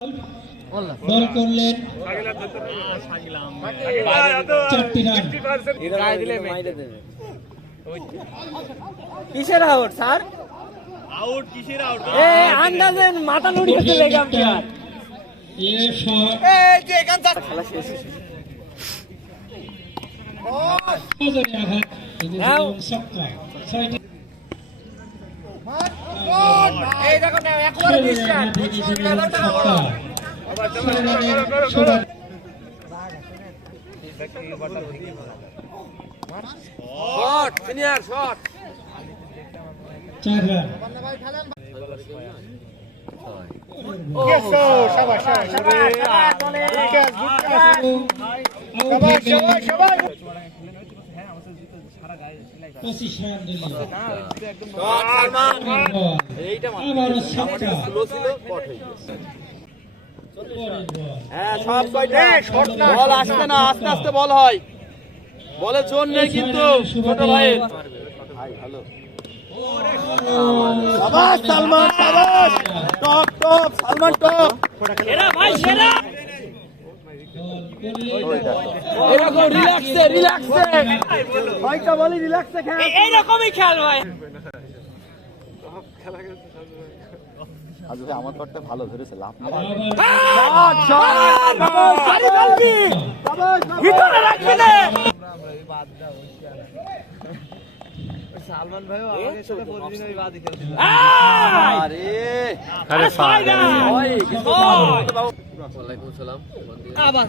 বল করলেন 4টি রান। কিসের আউট স্যার? আউট কিসের আউট? আন্দাজে মাথা লুড়িয়েছে লেগে আম্পায়ার। এ শট এই যে এখান থেকে খেলা শেষ। নজরে আঘাত। ছক্কা 6টি এই দেখো না একবারে ডিসকান। ছক্কা 6 রানের shot. Shot senior shot 4 run. পঁচিশ রান দিল। আবারও ছক্কা। বল আসছে না, আস্তে আস্তে বল হয়, বলের জোর নেই কিন্তু ছোট ভাই। Salman top top Salman top এরা ভাই সেরা এরকম রিল্যাক্সে ভাইটা বলি রিল্যাক্সে খেল। এই রকমই খেল ভাই। আজ ভাই আমার পাটটা ভালো ধরেছে, লাভ ভিতরে রাখবে না। সালমান ভাইও আমাদের সাথে প্রতিদিন ওই বাদি খেলছে। আরে আরে ফাইদা ওই কিছু ওয়ালাইকুম সালাম। আবার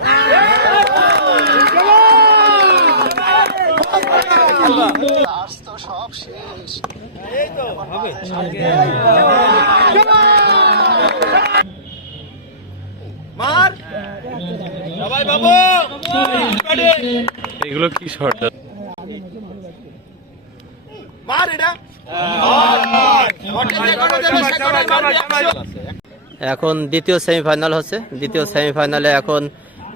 আজ তো সব শেষ। মার সবাই বাবু এগুলো কি শট? মার এটা এখন দ্বিতীয় সেমিফাইনাল হচ্ছে। দ্বিতীয় সেমিফাইনালে এখন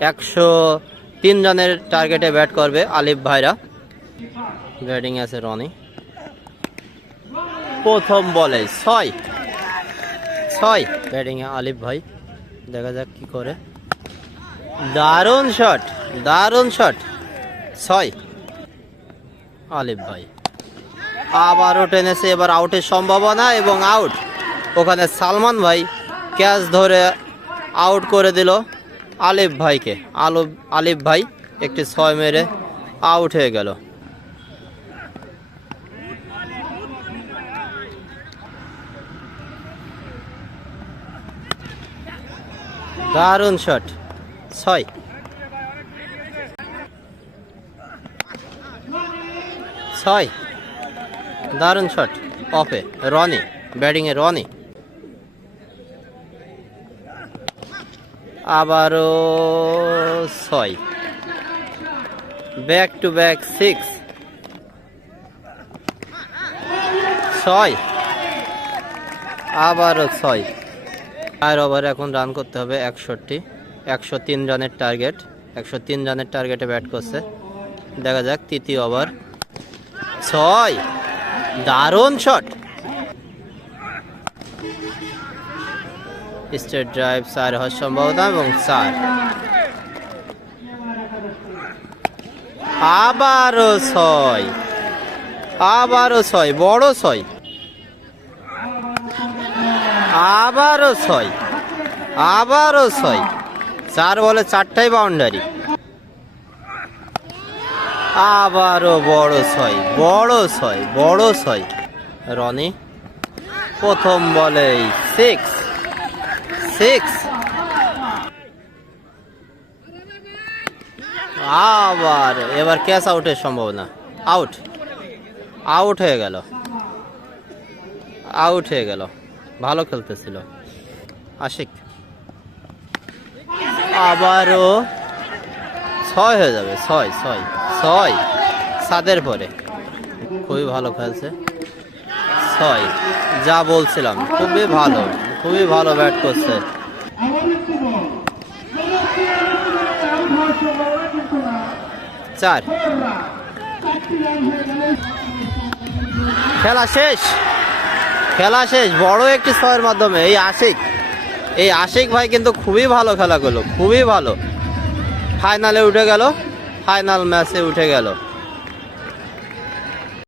103 রানের টার্গেটে ব্যাট করবে আলিফ ভাইরা। ব্যাটিং আছে রনি। প্রথম বলে 6 ব্যাটিংয়ে আলিফ ভাই, দেখা যাক কি করে। দারুণ শট 6 আলিফ ভাই। আবারও টেনেছে, এবার আউটের সম্ভাবনা এবং আউট। ওখানে সালমান ভাই ক্যাচ ধরে আউট করে দিল আলিফ ভাইকে। আলিফ ভাই একটি 6 মেরে আউট হয়ে গেল। দারুণ শট 6 দারুণ শট অফে রনি, ব্যাটিংয়ে রনি। আবারও 6 ব্যাক টু ব্যাক 6 আবারও 6। 4 ওভারে এখন রান করতে হবে 61। 103 রানের টার্গেট, 103 রানের টার্গেটে ব্যাট করছে। দেখা যাক তৃতীয় ওভার। 6 দারুণ শট, স্ট্রেট ড্রাইভ 4 হওয়ার সম্ভাবনা এবং 4। আবারও 6 বড় 6। আবারও 6 4 বলে 4টাই বাউন্ডারি। আবারও বড় 6 রনি। প্রথম বলে 6 আবার এবার ক্যাচ আউটের সম্ভাবনা। আউট হয়ে গেল। ভালো খেলতেছিল আশিক। আবারও 6 হয়ে যাবে। 6 সাদের পরে খুবই ভালো খেলছে 6। যা বলছিলাম, খুবই ভালো ব্যাট করছে। চার খেলা শেষ বড় একটি ছয়ের মাধ্যমে এই আশিক এই আশিক ভাই কিন্তু খুবই ভালো খেলা করলো, খুবই ভালো। ফাইনালে উঠে গেল, ফাইনাল ম্যাচে উঠে গেল।